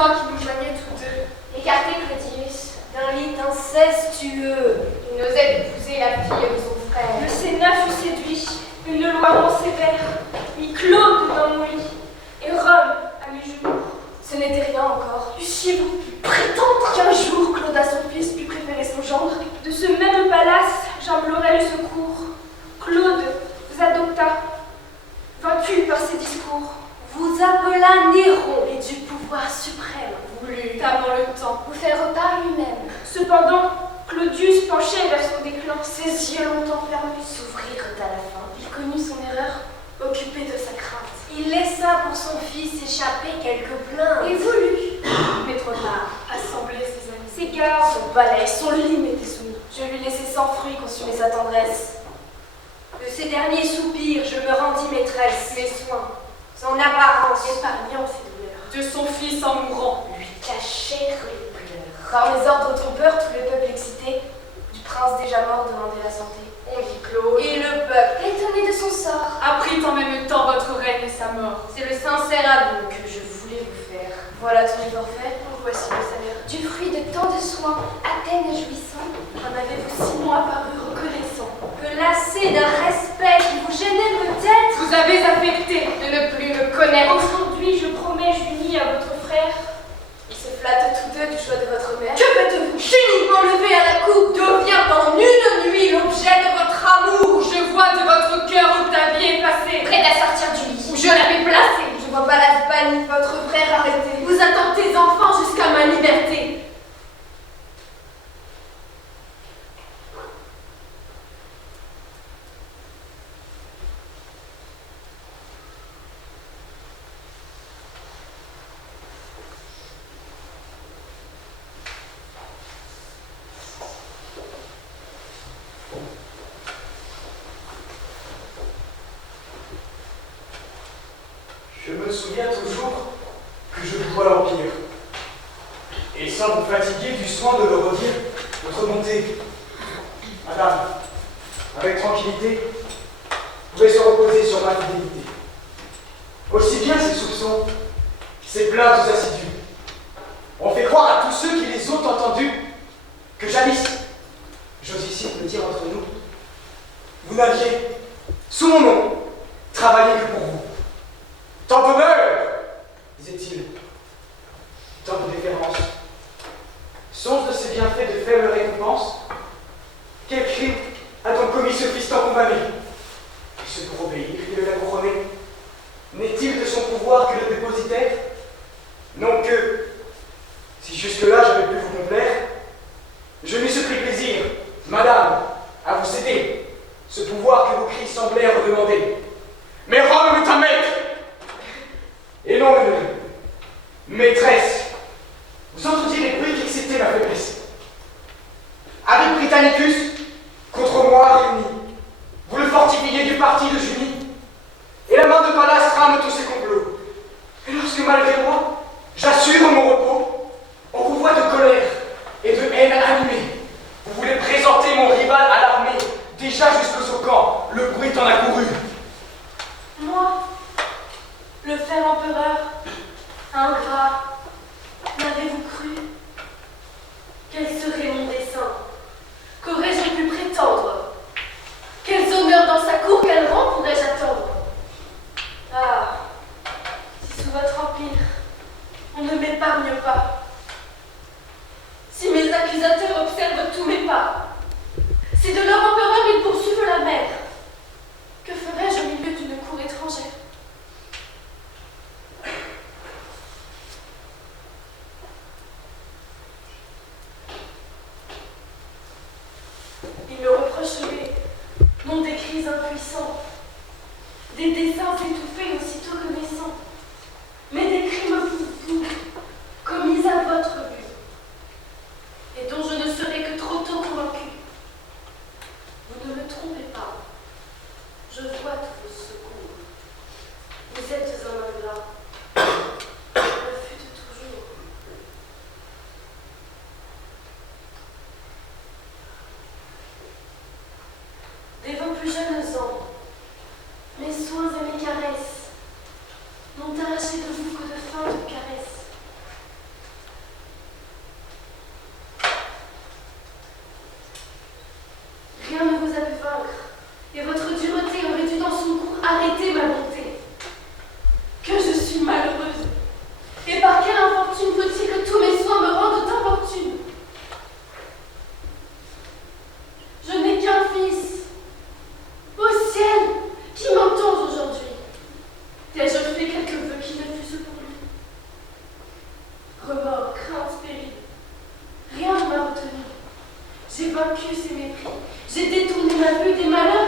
sang qui nous joignait tous deux. Écarté Clodius d'un lit incestueux. Il n'osait épouser la fille de son frère. Le Sénat fut séduit, une loi moins sévère, mit Claude dans mon lit, et Rome à mes genoux. Ce n'était rien encore. Eussiez-vous pu prétendre qu'un jour Claude à son fils put préférer son gendre? De ce même palace, j'implorai le secours. Claude vous adopta, vaincu par ses discours. Vous appela Néron et du pouvoir suprême Voulut, avant le temps, vous faire par lui-même. Cependant, Clodius penchait vers son déclin, ses yeux longtemps fermés S'ouvrirent à la fin. Il connut son erreur, occupé de sa crainte. Il laissa pour son fils échapper quelques plaintes. Et voulut, mais trop tard, assembler ses amis. ses gardes, Son palais, son lit m'était soumis. Je lui laissai sans fruit consumer sa tendresse. De ses derniers soupirs, je me rendis maîtresse. Mes soins, Son apparence, épargnant ses douleurs. de son fils en mourant, lui cachèrent les pleurs. Par mes ordres trompeurs, tout le peuple excité, du prince déjà mort demandait la santé. on dit Claude, Et le peuple, étonné de son sort, apprit en même temps votre règne et sa mort. c'est le sincère aveu que je voulais vous faire. Voilà ton forfait, Voici le salaire. du fruit de tant de soins, Athènes jouissant, En avez-vous 6 mois paru reconnaissant? que lassé d'un respect qui vous gênait peut-être, Vous avez affecté de ne plus me connaître. Aujourd'hui, je promets Junie à votre frère. ils se flattent tous deux du choix de votre mère. Que faites-vous? Uniquement levé à la coupe, devient en une nuit l'objet de votre amour. Je vois de votre cœur Octavie effacé, Prête à sortir du lit. où je l'avais placé. Je vois pas la panique, votre frère arrêté. Vous attendez enfants jusqu'à ma liberté. Je me souviens toujours que je vous vois l'Empire. Et sans vous fatiguer du soin de le redire, votre bonté. Madame, avec tranquillité, vous pouvez se reposer sur ma fidélité. Aussi bien ces soupçons, ces plaintes assidues. On fait croire à tous ceux qui les ont entendus que jadis, j'ose ici le dire entre nous, vous n'aviez, sous mon nom, travaillé que pour vous. Tant d'honneur, disait-il, tant de déférence. Sont de ces bienfaits de faible récompense? Quel crime a donc commis ce fils tant condamné? Et ce pour obéir, il l'a couronné. N'est-il de son pouvoir que le dépositaire? Non que, si jusque-là j'avais pu vous complaire, je m'eusse pris plaisir, madame, à vous céder ce pouvoir que vos cris semblèrent demander. Mais Rome est un maître, et non une maîtresse. Vous entendiez les bruits qui excitaient ma faiblesse. Avec Britannicus, contre moi réunis, vous le fortifiez du parti de Junie, et la main de Pallas trame tous ses complots. Et lorsque malgré moi, j'assure mon repos, on vous voit de colère et de haine animée. Vous voulez présenter mon rival à l'armée, déjà jusqu'au camp, le bruit en a couru. Moi, le fer empereur, ingrat, n'avez-vous cru? Quel serait mon dessein? Qu'aurais-je pu prétendre? Quels honneurs dans sa cour, quel rang pourrais-je attendre? Ah, si sous votre empire, on ne m'épargne pas, si mes accusateurs observent tous mes pas, si de leur empereur ils poursuivent la mer, que ferais-je au milieu d'une cour étrangère? Ils me reprocheraient non des cris impuissants, des desseins étouffés aussitôt connaissants, mais des crimes vous, commis à votre but, et dont je ne serai que trop tôt convaincu. Vous ne me trompez pas, je vois tous vos secours. Vous êtes un ingrat, le fûtes toujours. Dès vos plus jeunes ans, mes soins et mes caresses n'ont arraché de vous que de feintes caresses. vaincu ces mépris. J'ai détourné ma vue des malheurs